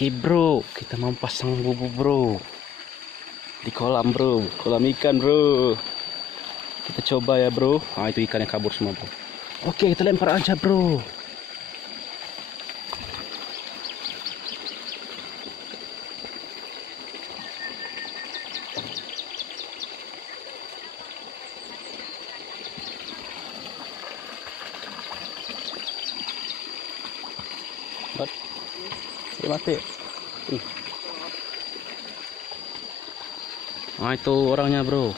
Oke bro, kita mau pasang bubu bro di kolam bro, kolam ikan bro. Kita coba ya bro. Ah itu ikannya kabur semua bro. Oke kita lempar aja bro. Mati. Nah itu orangnya bro.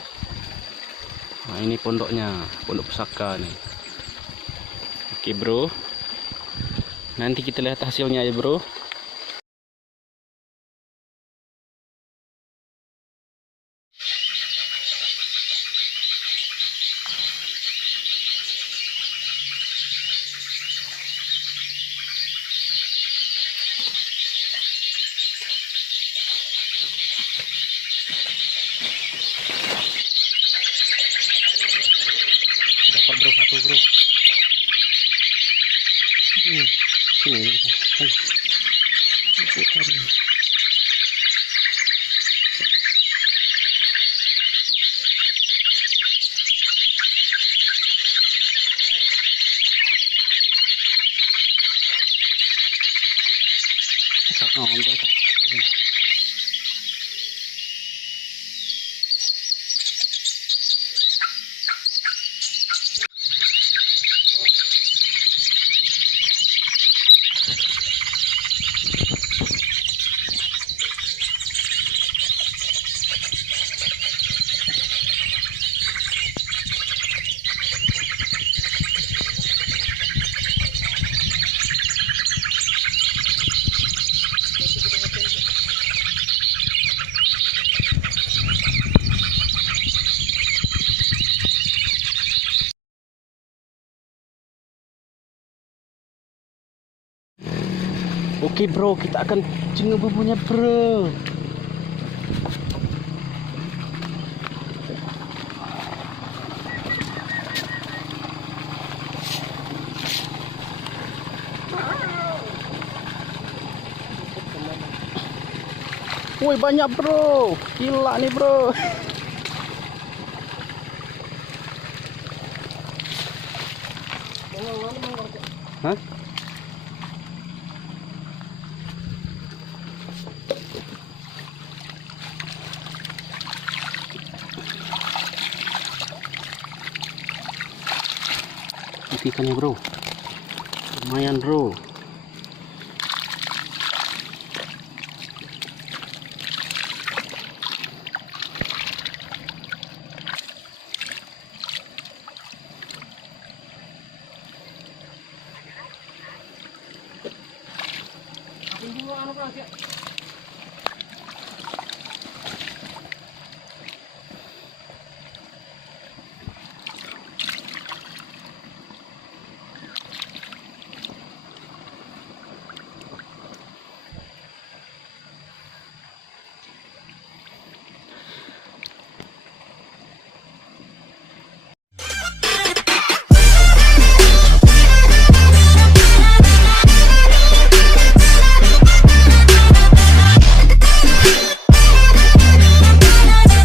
Nah ini pondoknya, pondok pusaka nih. Oke bro, nanti kita lihat hasilnya ya bro. Dapat bro, satu bro. Sini. Oke bro, kita akan cengeng bubunya bro. Woi banyak bro, gila nih bro. Hah? Ikannya bro, lumayan bro.